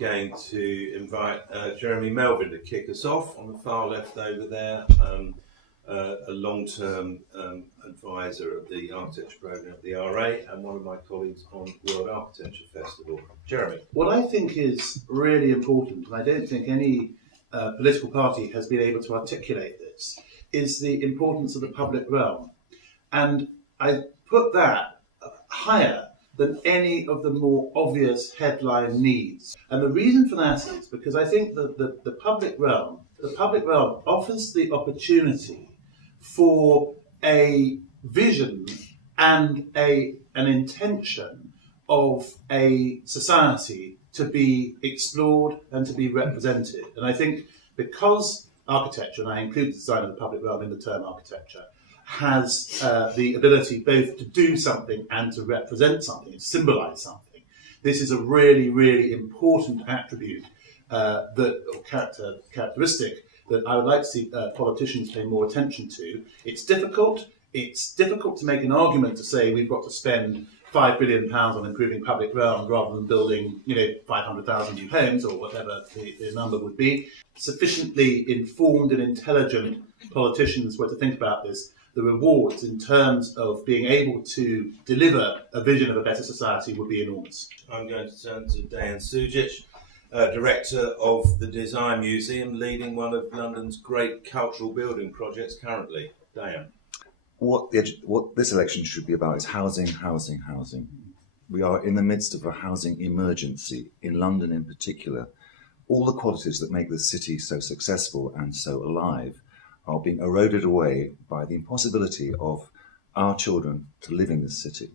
going to invite Jeremy Melvin to kick us off on the far left over there, a long-term advisor of the architecture programme of the RA and one of my colleagues on World Architecture Festival. Jeremy. What I think is really important, and I don't think any political party has been able to articulate this, is the importance of the public realm. And I put that higher than any of the more obvious headline needs. And the reason for that is because I think that the public realm offers the opportunity for a vision and an intention of a society to be explored and to be represented. And I think because architecture, and I include the design of the public realm in the term architecture, has the ability both to do something and to represent something, to symbolise something. This is a really, really important attribute characteristic that I would like to see politicians pay more attention to. It's difficult to make an argument to say we've got to spend £5 billion on improving public realm rather than building, 500,000 new homes or whatever the number would be. Sufficiently informed and intelligent politicians were to think about this. The rewards in terms of being able to deliver a vision of a better society would be enormous. I'm going to turn to Deyan Sudjic, Director of the Design Museum, leading one of London's great cultural building projects currently. Deyan. What this election should be about is housing, housing, housing. We are in the midst of a housing emergency, in London in particular. All the qualities that make the city so successful and so alive are being eroded away by the impossibility of our children to live in this city.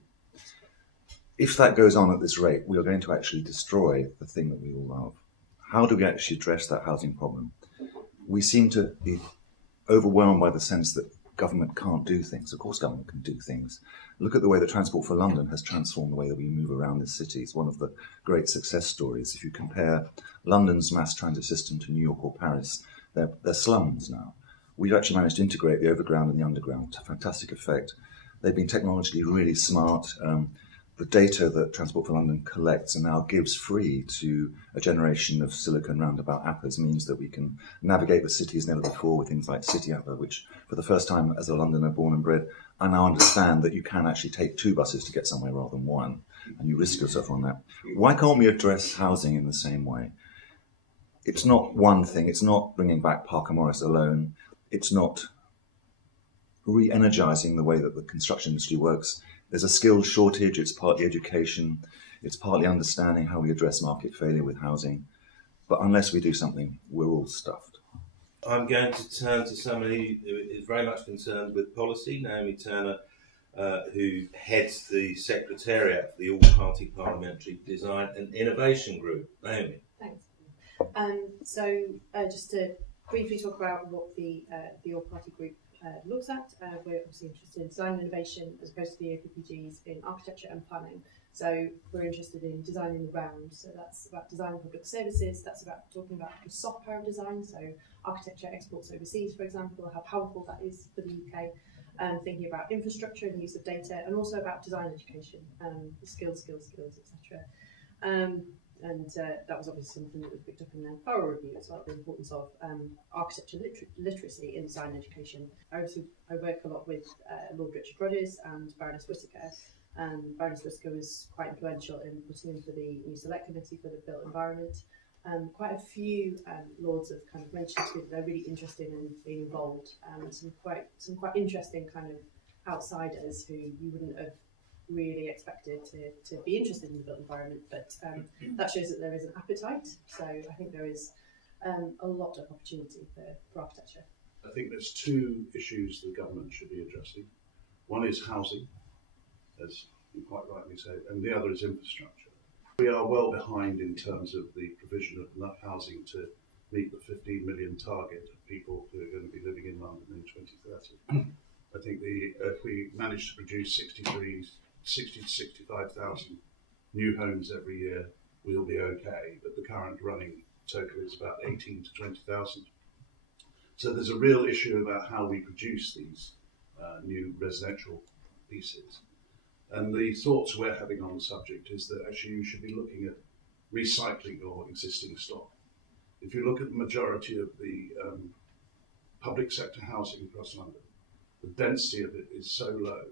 If that goes on at this rate, we are going to actually destroy the thing that we all love. How do we actually address that housing problem? We seem to be overwhelmed by the sense that government can't do things. Of course government can do things. Look at the way that Transport for London has transformed the way that we move around this city. It's one of the great success stories. If you compare London's mass transit system to New York or Paris, they're slums now. We've actually managed to integrate the overground and the underground to fantastic effect. They've been technologically really smart. The data that Transport for London collects and now gives free to a generation of Silicon Roundabout appers means that we can navigate the city as never before with things like City Apper, which for the first time as a Londoner born and bred, I now understand that you can actually take 2 buses to get somewhere rather than 1, and you risk yourself on that. Why can't we address housing in the same way? It's not one thing, it's not bringing back Parker Morris alone, it's not re-energising the way that the construction industry works. There's a skills shortage, it's partly education, it's partly understanding how we address market failure with housing. But unless we do something, we're all stuffed. I'm going to turn to somebody who is very much concerned with policy, Naomi Turner, who heads the Secretariat for the All-Party Parliamentary Design and Innovation Group. Naomi. Thanks. Just to briefly talk about what the All-Party Group looks at. We're obviously interested in design and innovation as opposed to the OPPGs in architecture and planning. So we're interested in designing the round. So that's about designing public services. That's about talking about the soft power of design. So architecture exports overseas, for example, how powerful that is for the UK. And thinking about infrastructure and the use of data, and also about design education, skills, etc. That was obviously something that was picked up in the thorough review as well, the importance of architecture literacy in design education. I work a lot with Lord Richard Rogers and Baroness Whittaker. Baroness Whittaker was quite influential in putting in for the new select committee for the built environment. Quite a few lords have kind of mentioned to me that they're really interested in being involved. Some quite interesting kind of outsiders who you wouldn't have really expected to be interested in the built environment, but that shows that there is an appetite. So I think there is a lot of opportunity for architecture. I think there's 2 issues the government should be addressing. One is housing, as you quite rightly say, and the other is infrastructure. We are well behind in terms of the provision of enough housing to meet the 15 million target of people who are going to be living in London in 2030. I think if we manage to produce 60 to 65,000 new homes every year, we'll be okay, but the current running total is about 18 to 20,000. So there's a real issue about how we produce these new residential pieces. And the thoughts we're having on the subject is that actually you should be looking at recycling your existing stock. If you look at the majority of the public sector housing across London, the density of it is so low.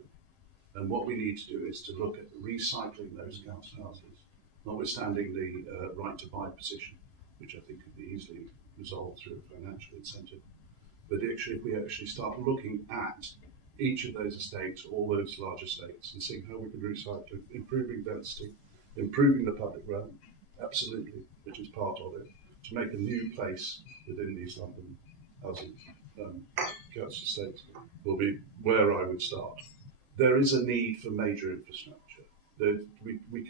And what we need to do is to look at recycling those council houses, notwithstanding the right to buy position, which I think could be easily resolved through a financial incentive. But actually, if we actually start looking at each of those estates, all those large estates, and seeing how we can recycle, improving density, improving the public realm, absolutely, which is part of it, to make a new place within these London housing council estates will be where I would start. There is a need for major infrastructure.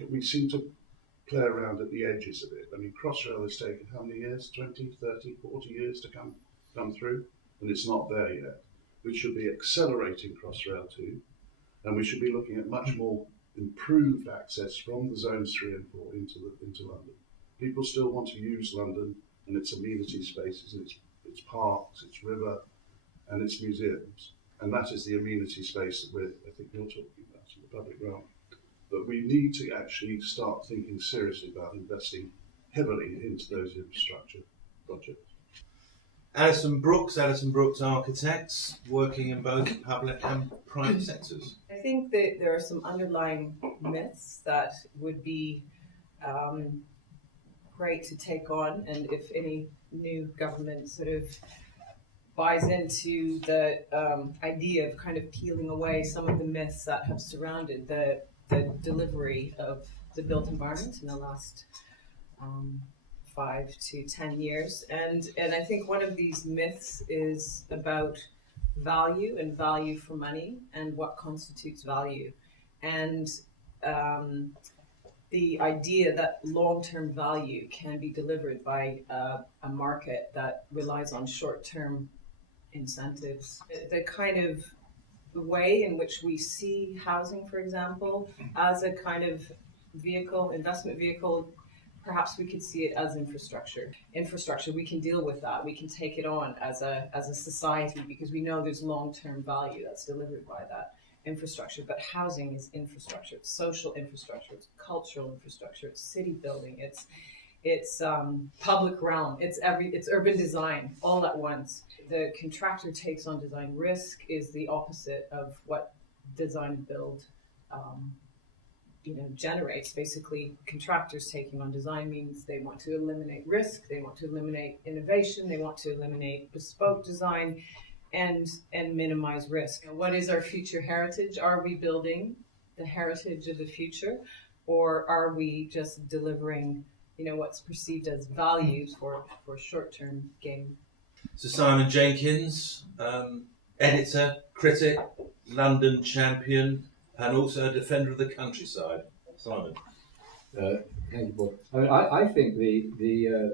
We seem to play around at the edges of it. I mean, Crossrail has taken how many years? 20, 30, 40 years to come through, and it's not there yet. We should be accelerating Crossrail 2, and we should be looking at much more improved access from the zones 3 and 4 into London. People still want to use London and its amenity spaces, and its parks, its river, and its museums. And that is the amenity space that I think you're talking about in the public realm. But we need to actually start thinking seriously about investing heavily into those infrastructure projects. Alison Brooks Architects, working in both public and private sectors. I think that there are some underlying myths that would be great to take on, and if any new government sort of buys into the idea of kind of peeling away some of the myths that have surrounded the delivery of the built environment in the last 5 to 10 years. And I think one of these myths is about value and value for money and what constitutes value. And the idea that long-term value can be delivered by a market that relies on short-term incentives. The kind of the way in which we see housing, for example, as a kind of vehicle, investment vehicle, perhaps we could see it as infrastructure. Infrastructure, we can deal with that. We can take it on as a society because we know there's long-term value that's delivered by that infrastructure. But housing is infrastructure. It's social infrastructure. It's cultural infrastructure. It's city building. It's public realm. It's urban design all at once. The contractor takes on design risk is the opposite of what design and build generates. Basically, contractors taking on design means they want to eliminate risk, they want to eliminate innovation, they want to eliminate bespoke design and minimize risk. What is our future heritage? Are we building the heritage of the future, or are we just delivering what's perceived as values for short-term gain? Sir Simon Jenkins, editor, critic, London champion, and also a defender of the countryside. Simon. Thank you, Bob. I think the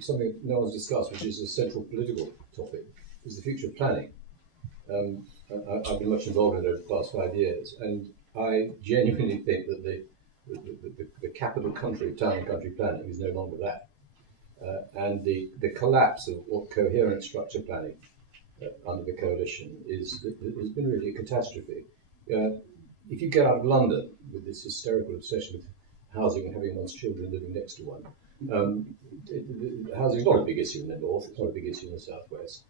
something no one's discussed, which is a central political topic, is the future of planning. I've been much involved in it over the past 5 years, and I genuinely think that the capital country of town and country planning is no longer that. And the collapse of what coherent structure planning under the coalition has been really a catastrophe. If you get out of London with this hysterical obsession with housing and having one's children living next to one, housing is not a big issue in the north, it's not a big issue in the southwest.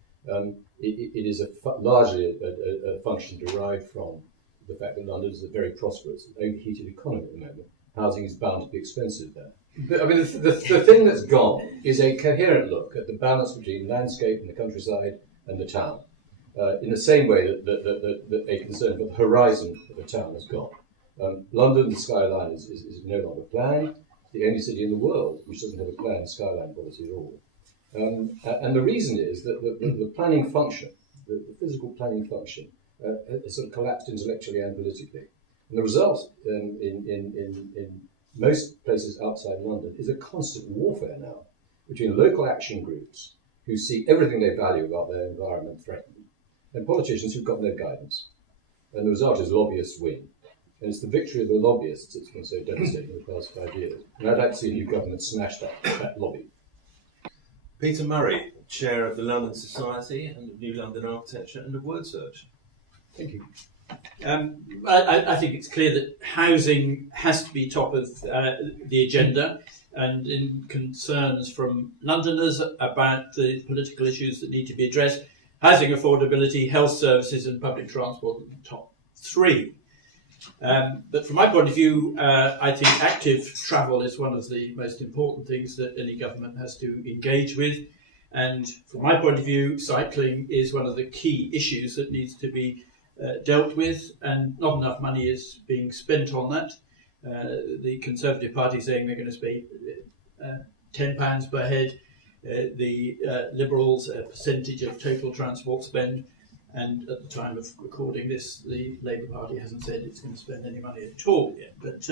It is largely a function derived from the fact that London is a very prosperous, overheated economy at the moment. Housing is bound to be expensive there. But, I mean, the thing that's gone is a coherent look at the balance between landscape and the countryside and the town. In the same way that a concern for the horizon of the town has gone. London, the skyline is no longer planned. The only city in the world which doesn't have a planned skyline policy at all. And the reason is that the planning function, the physical planning function, has sort of collapsed intellectually and politically. And the result in most places outside London is a constant warfare now between local action groups who see everything they value about their environment threatened, and politicians who've got no guidance. And the result is lobbyists win. And it's the victory of the lobbyists that's been so devastating in the past 5 years. And I'd like to see a new government smash that lobby. Peter Murray, Chair of the London Society and of New London Architecture and of Word Search. Thank you. I think it's clear that housing has to be top of the agenda, and in concerns from Londoners about the political issues that need to be addressed, housing affordability, health services and public transport are the top three. But from my point of view, I think active travel is one of the most important things that any government has to engage with. And from my point of view, cycling is one of the key issues that needs to be dealt with, and not enough money is being spent on that. The Conservative Party saying they're going to spend £10 per head, the Liberals a percentage of total transport spend, and at the time of recording this, the Labour Party hasn't said it's going to spend any money at all yet. But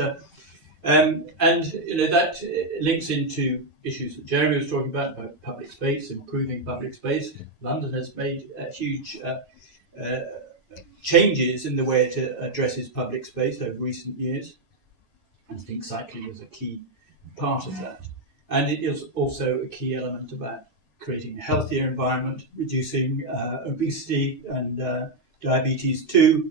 and that links into issues that Jeremy was talking about public space, improving public space. London has made huge changes in the way it addresses public space over recent years. I think cycling is a key part of that. And it is also a key element about creating a healthier environment, reducing obesity and diabetes too.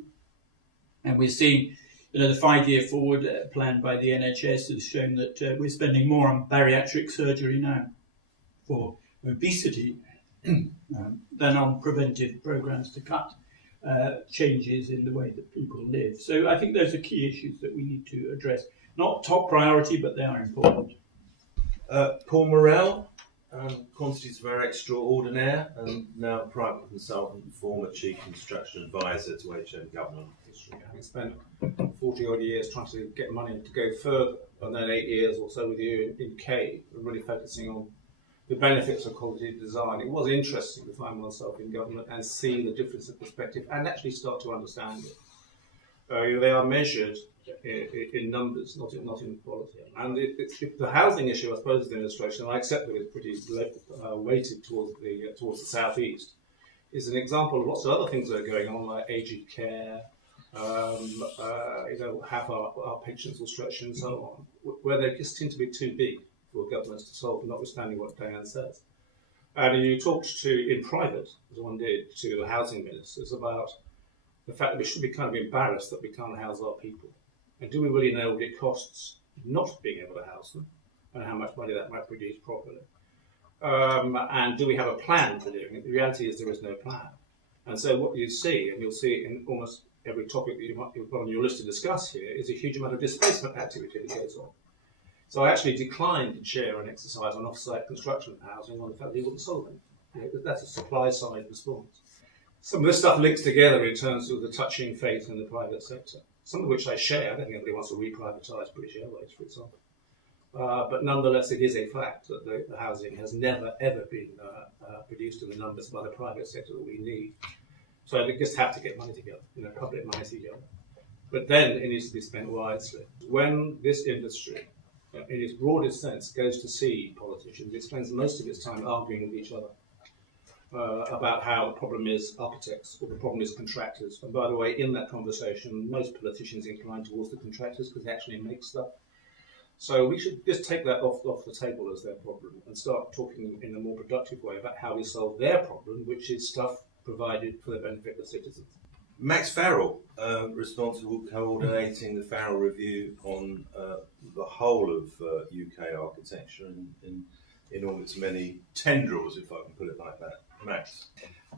And we're seeing, the 5-year forward plan by the NHS has shown that we're spending more on bariatric surgery now for obesity than on preventive programs to cut changes in the way that people live. So I think those are key issues that we need to address. Not top priority, but they are important. Paul Morrell, quantities very extraordinaire, and now a private consultant and former chief construction advisor to HM government history. Having spent 40 odd years trying to get money to go further, and then 8 years or so with you in K, really focusing on the benefits of quality design. It was interesting to find oneself in government and see the difference of perspective and actually start to understand it. They are measured in numbers, not in quality. And the housing issue, I suppose, is an illustration, and I accept that it's pretty weighted towards the southeast, is an example of lots of other things that are going on, like aged care, half our pensions will stretch and so on, where they just seem to be too big for governments to solve, notwithstanding what Deyan says. And you talked to, in private, as one did, to the housing ministers about the fact that we should be kind of embarrassed that we can't house our people. And do we really know what it costs not being able to house them, and how much money that might produce properly? And do we have a plan for doing it? The reality is there is no plan. And so what you see, and you'll see it in almost every topic that you've got on your list to discuss here, is a huge amount of displacement activity that goes on. So I actually declined to chair an exercise on off-site construction of housing on the fact that he wouldn't solve it. That's a supply-side response. Some of this stuff links together in terms of the touching faith in the private sector, some of which I share. I don't think anybody wants to reprivatise British Airways, for example. But nonetheless, it is a fact that the housing has never, ever been produced in the numbers by the private sector that we need. So they just have to get money together, public money together. But then it needs to be spent wisely. When this industry, in its broadest sense, goes to see politicians, it spends most of its time arguing with each other about how the problem is architects or the problem is contractors. And by the way, in that conversation, most politicians incline towards the contractors because they actually make stuff. So we should just take that off the table as their problem and start talking in a more productive way about how we solve their problem, which is stuff provided for the benefit of citizens. Max Farrell, responsible for coordinating the Farrell Review on the whole of UK architecture in all its many tendrils, if I can put it like that. Max?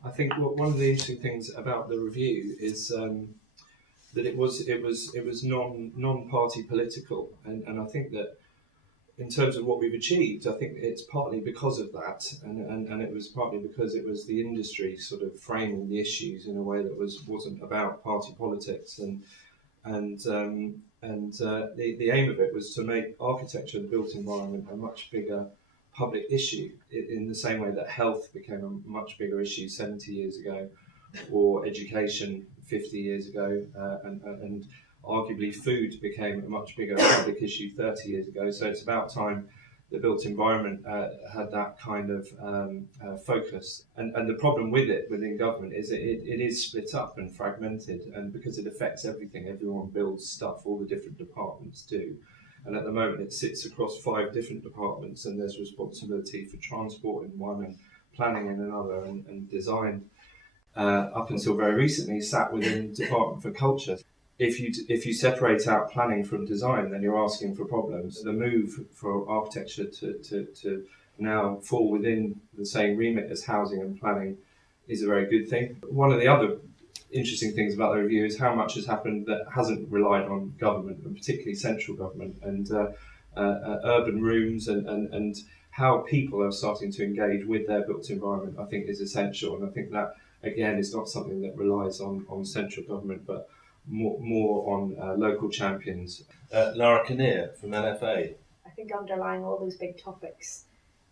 I think one of the interesting things about the review is that it was non-party political, and I think that in terms of what we've achieved, I think it's partly because of that, and it was partly because it was the industry sort of framing the issues in a way that wasn't about party politics, and the aim of it was to make architecture and the built environment a much bigger public issue, in the same way that health became a much bigger issue 70 years ago, or education 50 years ago, and arguably food became a much bigger public issue 30 years ago. So it's about time the built environment had that kind of focus. And the problem with it within government is it is split up and fragmented, and because it affects everything, everyone builds stuff, all the different departments do. And at the moment it sits across 5 different departments, and there's responsibility for transport in one, and planning in another, and design. up until very recently, sat within the Department for Culture. If you separate out planning from design, then you're asking for problems. The move for architecture to now fall within the same remit as housing and planning is a very good thing. One of the other interesting things about the review is how much has happened that hasn't relied on government, and particularly central government, and urban rooms and how people are starting to engage with their built environment, I think is essential. And I think that, again, is not something that relies on central government, but more on local champions. Lara Kinnear from LFA. I think underlying all those big topics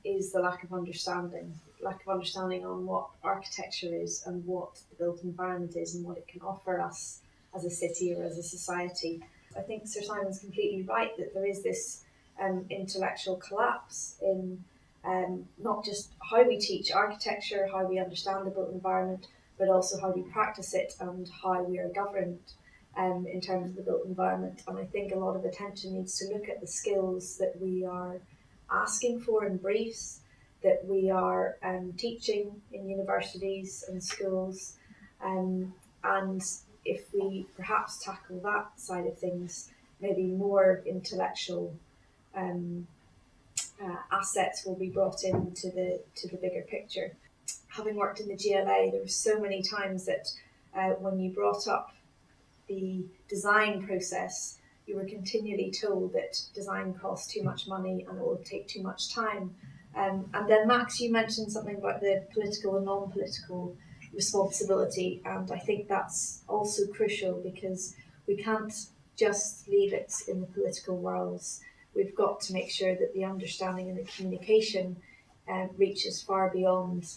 is the lack of understanding on what architecture is and what the built environment is and what it can offer us as a city or as a society. I think Sir Simon's completely right that there is this intellectual collapse in not just how we teach architecture, how we understand the built environment, but also how we practice it and how we are governed in terms of the built environment. And I think a lot of attention needs to look at the skills that we are asking for in briefs, that we are teaching in universities and schools, and if we perhaps tackle that side of things, maybe more intellectual assets will be brought into the bigger picture. Having worked in the GLA, there were so many times that when you brought up the design process, you were continually told that design costs too much money and it will take too much time. And then Max, you mentioned something about the political and non-political responsibility, and I think that's also crucial because we can't just leave it in the political worlds. We've got to make sure that the understanding and the communication reaches far beyond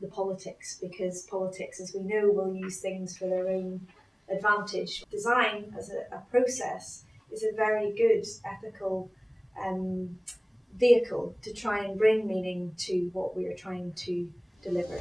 the politics, because politics, as we know, will use things for their own advantage. Design as a process is a very good ethical vehicle to try and bring meaning to what we are trying to deliver.